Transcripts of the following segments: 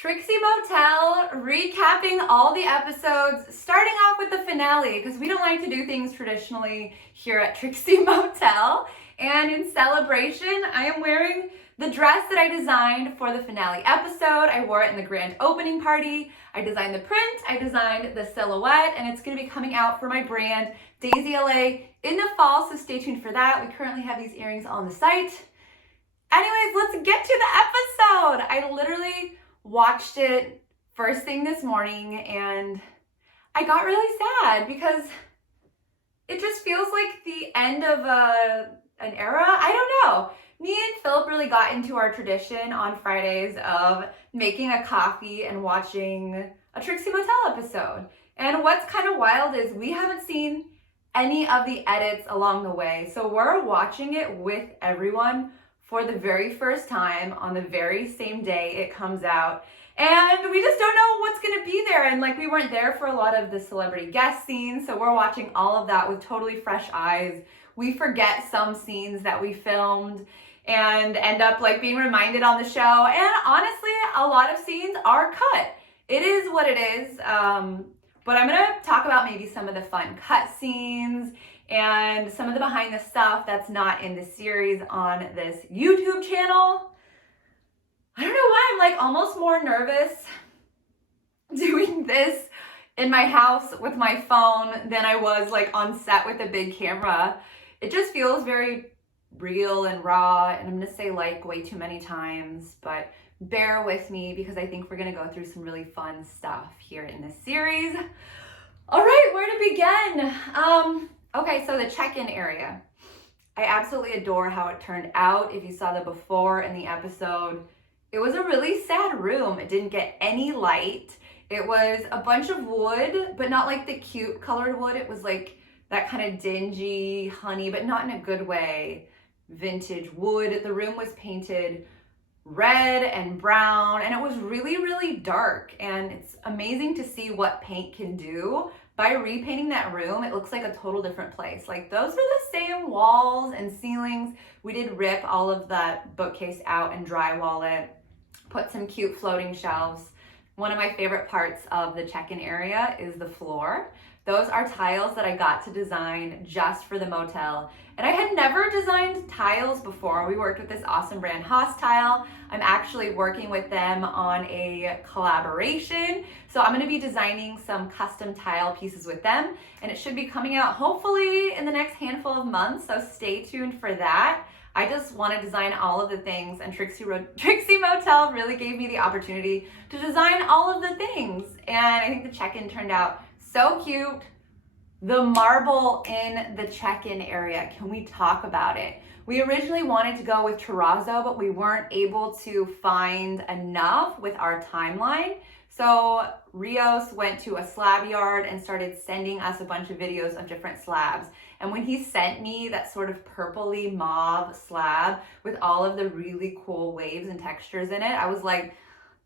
Trixie Motel, recapping all the episodes, starting off with the finale, because we don't like to do things traditionally here at Trixie Motel. And in celebration, I am wearing the dress that I designed for the finale episode. I wore it in the grand opening party. I designed the print, I designed the silhouette, and it's gonna be coming out for my brand, Dazey LA, in the fall, so stay tuned for that. We currently have these earrings on the site. Anyways, let's get to the episode. I literally watched it first thing this morning and I got really sad because it just feels like the end of an era. I don't know. Me and Philip really got into our tradition on Fridays of making a coffee and watching a Trixie Motel episode. And what's kind of wild is we haven't seen any of the edits along the way. So we're watching it with everyone for the very first time on the very same day it comes out. And we just don't know what's gonna be there. And like we weren't there for a lot of the celebrity guest scenes, so we're watching all of that with totally fresh eyes. We forget some scenes that we filmed and end up like being reminded on the show. And honestly, a lot of scenes are cut. It is what it is. But I'm gonna talk about maybe some of the fun cut scenes and some of the behind the stuff that's not in the series on this YouTube channel. I don't know why I'm like almost more nervous doing this in my house with my phone than I was like on set with a big camera. It just feels very real and raw, and I'm gonna say like way too many times, but bear with me because I think we're gonna go through some really fun stuff here in this series. All right, where to begin? Okay, so the check-in area. I absolutely adore how it turned out. If you saw the before in the episode, it was a really sad room. It didn't get any light. It was a bunch of wood, but not like the cute colored wood. It was like that kind of dingy honey, but not in a good way. Vintage wood. The room was painted red and brown, and it was really, really dark. And it's amazing to see what paint can do. By repainting that room, it looks like a total different place. Like those are the same walls and ceilings. We did rip all of that bookcase out and drywall it, put some cute floating shelves. One of my favorite parts of the check-in area is the floor. Those are tiles that I got to design just for the motel. And I had never designed tiles before. We worked with this awesome brand, Haas Tile. I'm actually working with them on a collaboration. So I'm gonna be designing some custom tile pieces with them, and it should be coming out hopefully in the next handful of months, so stay tuned for that. I just want to design all of the things, and Trixie Motel really gave me the opportunity to design all of the things. And I think the check-in turned out so cute. The marble in the check-in area, can we talk about it? We originally wanted to go with terrazzo, but we weren't able to find enough with our timeline. So Rios went to a slab yard and started sending us a bunch of videos of different slabs. And when he sent me that sort of purpley mauve slab with all of the really cool waves and textures in it, I was like,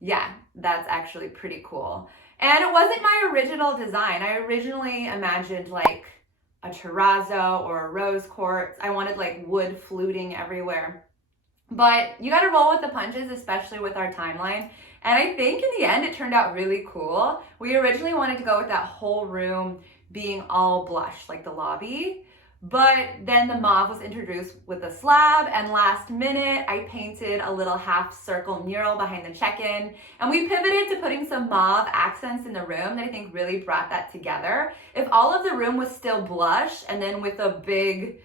yeah, that's actually pretty cool. And it wasn't my original design. I originally imagined like a terrazzo or a rose quartz. I wanted like wood fluting everywhere. But you gotta roll with the punches, especially with our timeline. And I think in the end, it turned out really cool. We originally wanted to go with that whole room being all blush, like the lobby. But then the mauve was introduced with the slab, and last minute I painted a little half circle mural behind the check-in, and we pivoted to putting some mauve accents in the room that I think really brought that together. If all of the room was still blush and then with a big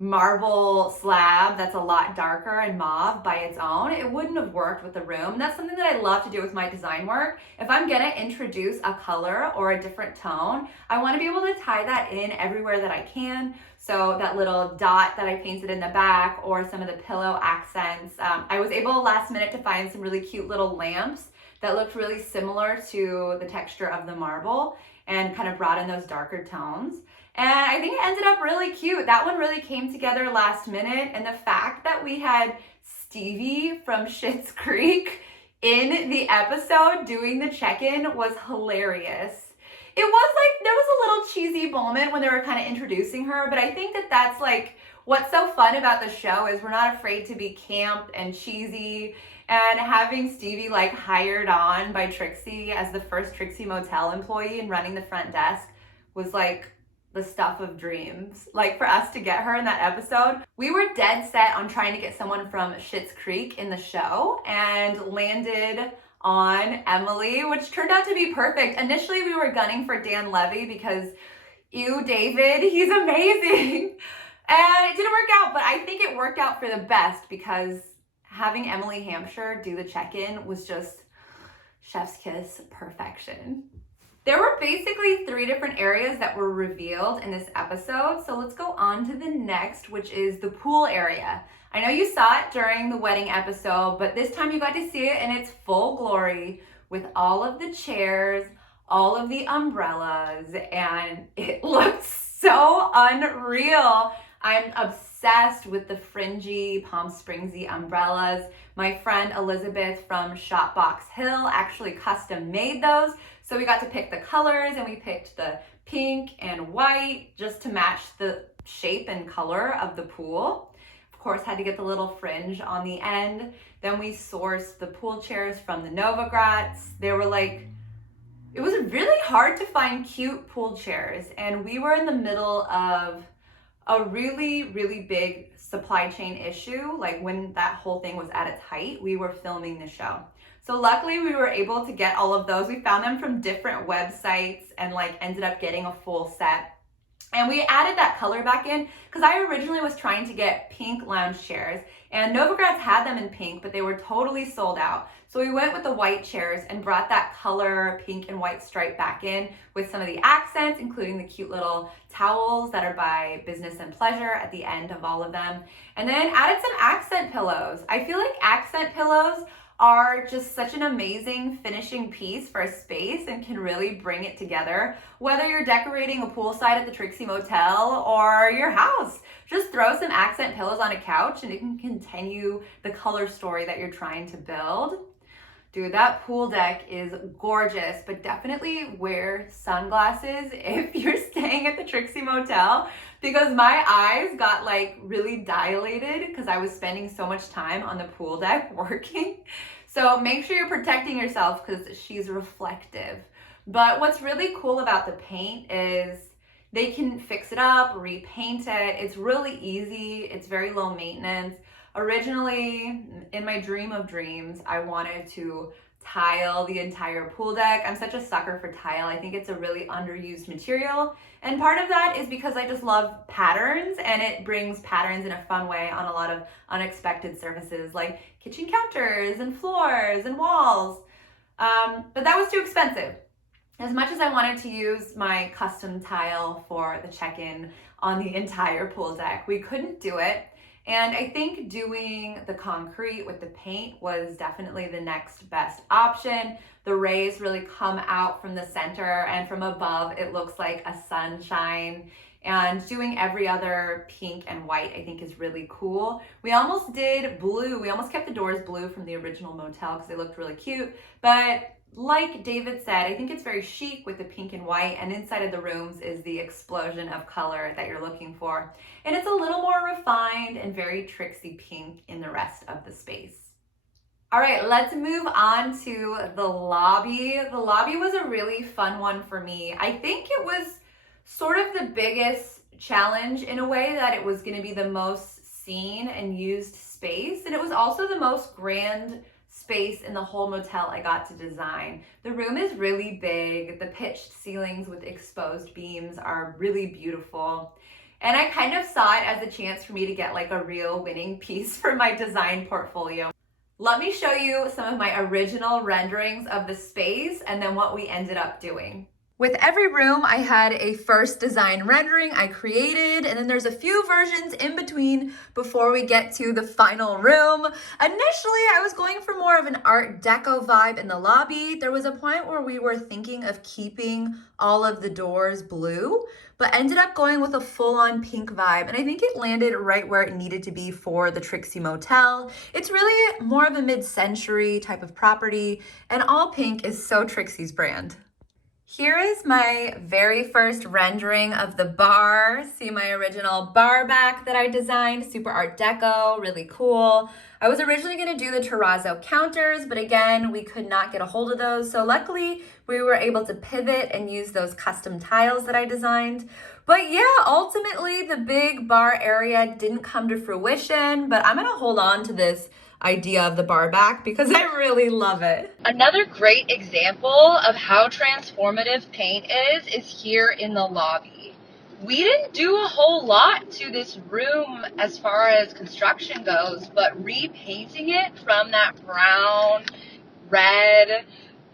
marble slab that's a lot darker and mauve by its own, it wouldn't have worked with the room. And that's something that I love to do with my design work. If I'm gonna introduce a color or a different tone, I want to be able to tie that in everywhere that I can. So that little dot that I painted in the back, or some of the pillow accents. I was able last minute to find some really cute little lamps that looked really similar to the texture of the marble and kind of brought in those darker tones. And I think it ended up really cute. That one really came together last minute. And the fact that we had Stevie from Schitt's Creek in the episode doing the check-in was hilarious. It was like, there was a little cheesy moment when they were kind of introducing her, but I think that that's like what's so fun about the show is we're not afraid to be camp and cheesy And having Stevie like hired on by Trixie as the first Trixie Motel employee and running the front desk was like the stuff of dreams. Like for us to get her in that episode, we were dead set on trying to get someone from Schitt's Creek in the show and landed on Emily, which turned out to be perfect. Initially, we were gunning for Dan Levy because, ew, David, he's amazing. And it didn't work out, but I think it worked out for the best because having Emily Hampshire do the check-in was just chef's kiss perfection. There were basically 3 different areas that were revealed in this episode, so let's go on to the next, which is the pool area. I know you saw it during the wedding episode, but this time you got to see it in its full glory with all of the chairs, all of the umbrellas, and it looked so unreal. I'm obsessed with the fringy Palm Springsy umbrellas. My friend Elizabeth from Shopbox Hill actually custom made those. So we got to pick the colors and we picked the pink and white just to match the shape and color of the pool. Of course, had to get the little fringe on the end. Then we sourced the pool chairs from the Novogratz. They were like, it was really hard to find cute pool chairs, and we were in the middle of a really, really big supply chain issue. Like when that whole thing was at its height, we were filming the show. So luckily we were able to get all of those. We found them from different websites and like ended up getting a full set. And we added that color back in because I originally was trying to get pink lounge chairs, and Novogratz had them in pink, but they were totally sold out. So we went with the white chairs and brought that color pink and white stripe back in with some of the accents, including the cute little towels that are by Business and Pleasure at the end of all of them. And then added some accent pillows. I feel like accent pillows are just such an amazing finishing piece for a space and can really bring it together. Whether you're decorating a poolside at the Trixie Motel or your house, just throw some accent pillows on a couch and it can continue the color story that you're trying to build. Dude, that pool deck is gorgeous, but definitely wear sunglasses if you're staying at the Trixie Motel because my eyes got like really dilated because I was spending so much time on the pool deck working. So make sure you're protecting yourself because she's reflective. But what's really cool about the paint is they can fix it up, repaint it. It's really easy. It's very low maintenance. Originally, in my dream of dreams, I wanted to tile the entire pool deck. I'm such a sucker for tile. I think it's a really underused material. And part of that is because I just love patterns, and it brings patterns in a fun way on a lot of unexpected surfaces like kitchen counters and floors and walls. But that was too expensive. As much as I wanted to use my custom tile for the check-in on the entire pool deck, we couldn't do it. And I think doing the concrete with the paint was definitely the next best option. The rays really come out from the center, and from above it looks like a sunshine. And doing every other pink and white I think is really cool. We almost did blue. We almost kept the doors blue from the original motel because they looked really cute. But like David said, I think it's very chic with the pink and white, and inside of the rooms is the explosion of color that you're looking for. And it's a little more refined and very Trixie pink in the rest of the space. All right, let's move on to the lobby. The lobby was a really fun one for me. I think it was sort of the biggest challenge in a way, that it was going to be the most seen and used space, and it was also the most grand space in the whole motel I got to design. The room is really big. The pitched ceilings with exposed beams are really beautiful. And I kind of saw it as a chance for me to get like a real winning piece for my design portfolio. Let me show you some of my original renderings of the space and then what we ended up doing. With every room, I had a first design rendering I created, and then there's a few versions in between before we get to the final room. Initially, I was going for more of an Art Deco vibe in the lobby. There was a point where we were thinking of keeping all of the doors blue, but ended up going with a full-on pink vibe, and I think it landed right where it needed to be for the Trixie Motel. It's really more of a mid-century type of property, and all pink is so Trixie's brand. Here is my very first rendering of the bar. See my original bar back that I designed, super art deco, really cool. I was originally gonna do the terrazzo counters, but again, we could not get a hold of those. So luckily we were able to pivot and use those custom tiles that I designed. But yeah, ultimately the big bar area didn't come to fruition, but I'm gonna hold on to this idea of the bar back because I really love it. Another great example of how transformative paint is here in the lobby. We didn't do a whole lot to this room as far as construction goes, but repainting it from that brown, red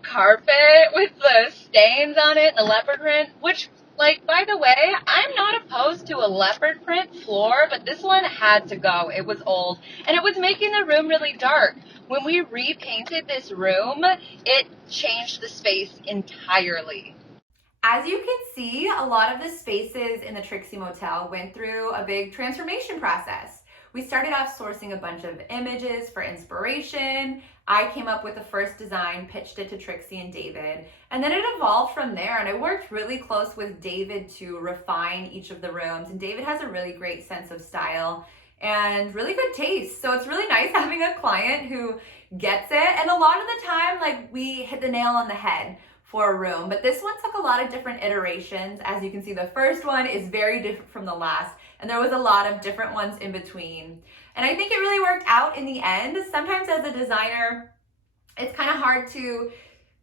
carpet with the stains on it and the leopard print, which, like, by the way, I'm not opposed to a leopard print floor, but this one had to go. It was old, and it was making the room really dark. When we repainted this room, it changed the space entirely. As you can see, a lot of the spaces in the Trixie Motel went through a big transformation process. We started off sourcing a bunch of images for inspiration. I came up with the first design, pitched it to Trixie and David, and then it evolved from there. And I worked really close with David to refine each of the rooms. And David has a really great sense of style and really good taste. So it's really nice having a client who gets it. And a lot of the time, like, we hit the nail on the head for a room, but this one took a lot of different iterations. As you can see, the first one is very different from the last, and there was a lot of different ones in between. And I think it really worked out in the end. Sometimes as a designer, it's kind of hard to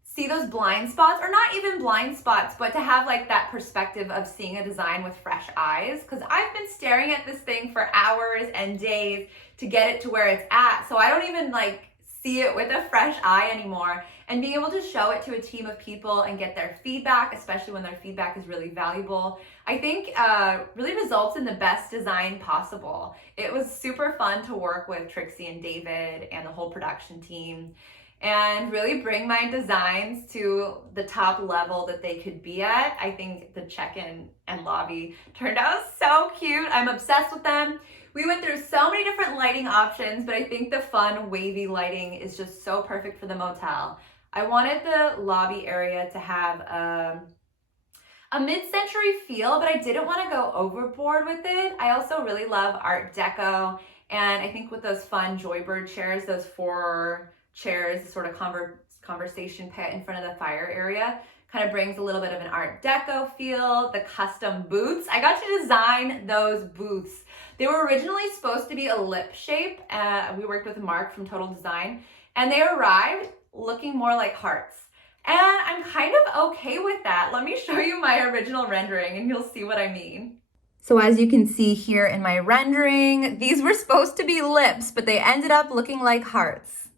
see those blind spots, or not even blind spots, but to have like that perspective of seeing a design with fresh eyes. Because I've been staring at this thing for hours and days to get it to where it's at. So I don't even like see it with a fresh eye anymore. And being able to show it to a team of people and get their feedback, especially when their feedback is really valuable, I think really results in the best design possible. It was super fun to work with Trixie and David and the whole production team and really bring my designs to the top level that they could be at. I think the check-in and lobby turned out so cute. I'm obsessed with them. We went through so many different lighting options, but I think the fun wavy lighting is just so perfect for the motel. I wanted the lobby area to have a mid-century feel, but I didn't want to go overboard with it. I also really love Art Deco, and I think with those fun Joybird chairs, those 4 chairs, sort of conversation pit in front of the fire area, kind of brings a little bit of an Art Deco feel. The custom booths, I got to design those booths. They were originally supposed to be a lip shape. We worked with Mark from Total Design, and they arrived looking more like hearts. And I'm kind of okay with that. Let me show you my original rendering and you'll see what I mean. So as you can see here in my rendering, these were supposed to be lips, but they ended up looking like hearts.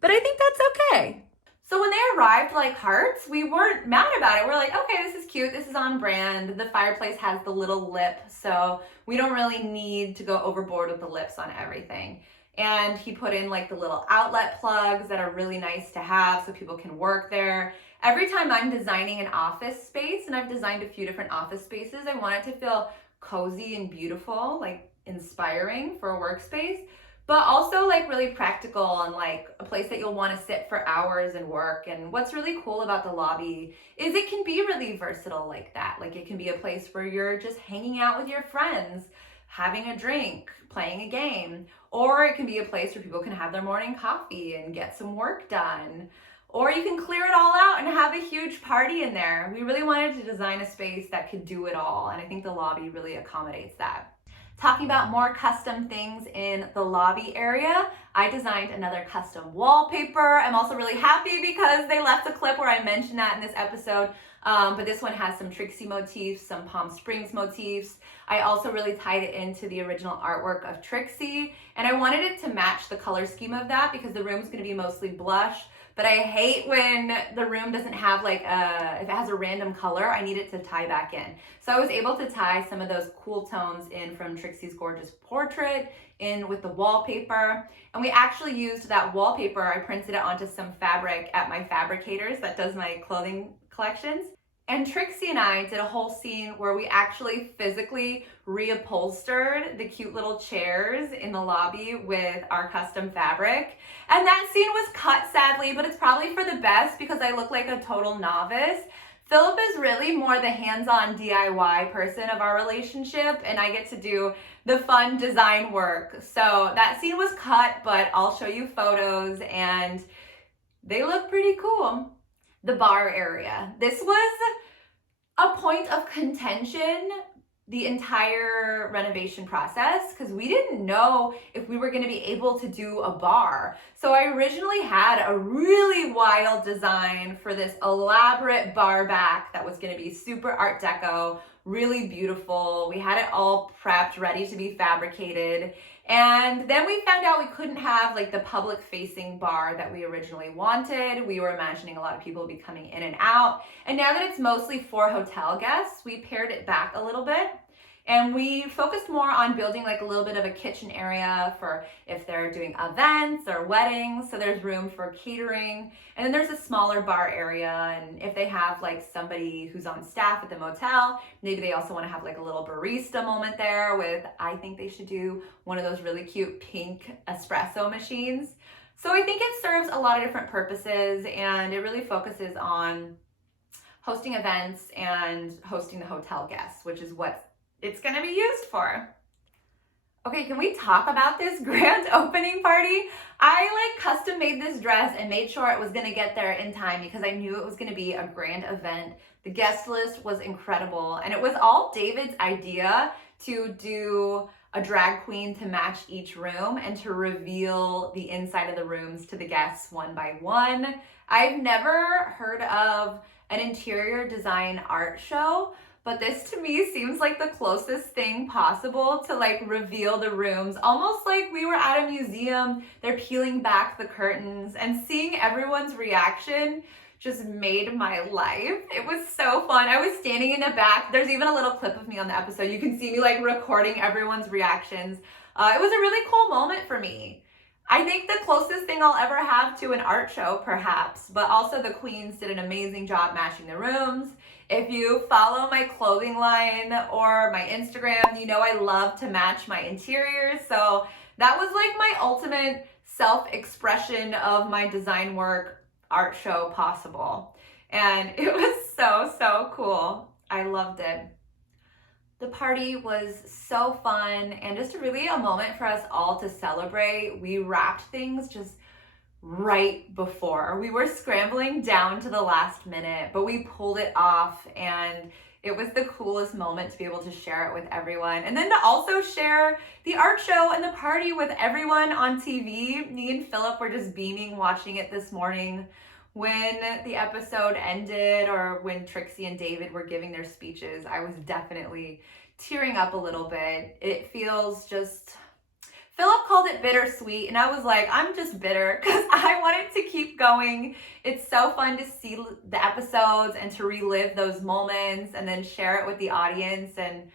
But I think that's okay. So when they arrived like hearts, we weren't mad about it. We're like, okay, this is cute. This is on brand. The fireplace has the little lip, so we don't really need to go overboard with the lips on everything. And he put in like the little outlet plugs that are really nice to have so people can work there. Every time I'm designing an office space, and I've designed a few different office spaces, I want it to feel cozy and beautiful, like inspiring for a workspace, but also like really practical and like a place that you'll want to sit for hours and work. And what's really cool about the lobby is it can be really versatile like that. Like it can be a place where you're just hanging out with your friends, having a drink, playing a game, or it can be a place where people can have their morning coffee and get some work done. Or you can clear it all out and have a huge party in there. We really wanted to design a space that could do it all, and I think the lobby really accommodates that. Talking about more custom things in the lobby area, I designed another custom wallpaper. I'm also really happy because they left a clip where I mentioned that in this episode, but this one has some Trixie motifs, some Palm Springs motifs. I also really tied it into the original artwork of Trixie, and I wanted it to match the color scheme of that because the room's gonna be mostly blush. But I hate when the room doesn't have like if it has a random color, I need it to tie back in. So I was able to tie some of those cool tones in from Trixie's gorgeous portrait in with the wallpaper. And we actually used that wallpaper, I printed it onto some fabric at my fabricators that does my clothing collections. And Trixie and I did a whole scene where we actually physically reupholstered the cute little chairs in the lobby with our custom fabric. And that scene was cut sadly, but it's probably for the best because I look like a total novice. Philip is really more the hands-on DIY person of our relationship, and I get to do the fun design work. So that scene was cut, but I'll show you photos and they look pretty cool. The bar area. This was a point of contention the entire renovation process because we didn't know if we were going to be able to do a bar. So I originally had a really wild design for this elaborate bar back that was going to be super Art Deco, really beautiful. We had it all prepped, ready to be fabricated. And then we found out we couldn't have like the public facing bar that we originally wanted. We were imagining a lot of people would be coming in and out. And now that it's mostly for hotel guests, we pared it back a little bit. And we focused more on building like a little bit of a kitchen area for if they're doing events or weddings. So there's room for catering. And then there's a smaller bar area. And if they have like somebody who's on staff at the motel, maybe they also want to have like a little barista moment there with, I think they should do one of those really cute pink espresso machines. So I think it serves a lot of different purposes and it really focuses on hosting events and hosting the hotel guests, which is what it's gonna be used for. Okay, can we talk about this grand opening party? I like custom made this dress and made sure it was gonna get there in time because I knew it was gonna be a grand event. The guest list was incredible and it was all David's idea to do a drag queen to match each room and to reveal the inside of the rooms to the guests one by one. I've never heard of an interior design art show, but this to me seems like the closest thing possible to like reveal the rooms, almost like we were at a museum, they're peeling back the curtains and seeing everyone's reaction just made my life. It was so fun. I was standing in the back. There's even a little clip of me on the episode. You can see me like recording everyone's reactions. It was a really cool moment for me. I think the closest thing I'll ever have to an art show, perhaps, but also the queens did an amazing job matching the rooms. If you follow my clothing line or my Instagram, you know I love to match my interiors. So that was like my ultimate self-expression of my design work art show possible. And it was so cool. I loved it. The party was so fun and just really a moment for us all to celebrate. We wrapped things just right before. We were scrambling down to the last minute, but we pulled it off and it was the coolest moment to be able to share it with everyone. And then to also share the art show and the party with everyone on TV. Me and Philip were just beaming watching it this morning when the episode ended or when Trixie and David were giving their speeches. I was definitely tearing up a little bit. It feels just, Philip called it bittersweet, and I was like, I'm just bitter because I want it to keep going. It's so fun to see the episodes and to relive those moments and then share it with the audience. And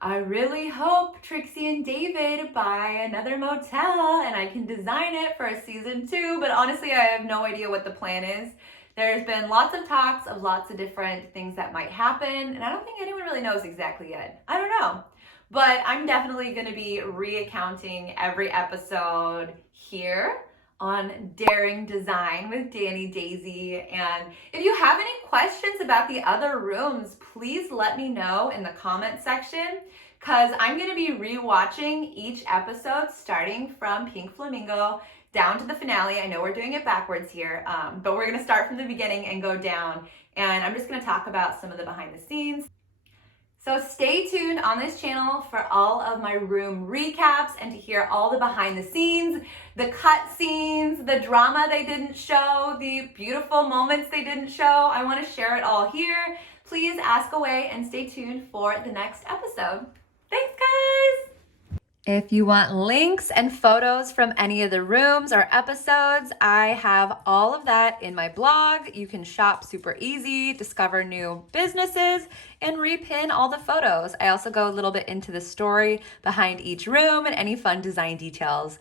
I really hope Trixie and David buy another motel and I can design it for a season 2, but honestly, I have no idea what the plan is. There's been lots of talks of lots of different things that might happen, and I don't think anyone really knows exactly yet. I don't know. But I'm definitely going to be reaccounting every episode here on Daring Design with Dani Dazey. And if you have any questions about the other rooms, please let me know in the comment section because I'm going to be rewatching each episode starting from Pink Flamingo down to the finale. I know we're doing it backwards here, but we're going to start from the beginning and go down. And I'm just going to talk about some of the behind the scenes. So stay tuned on this channel for all of my room recaps and to hear all the behind the scenes, the cut scenes, the drama they didn't show, the beautiful moments they didn't show. I want to share it all here. Please ask away and stay tuned for the next episode. Thanks, guys! If you want links and photos from any of the rooms or episodes, I have all of that in my blog. You can shop super easy, discover new businesses, and repin all the photos. I also go a little bit into the story behind each room and any fun design details.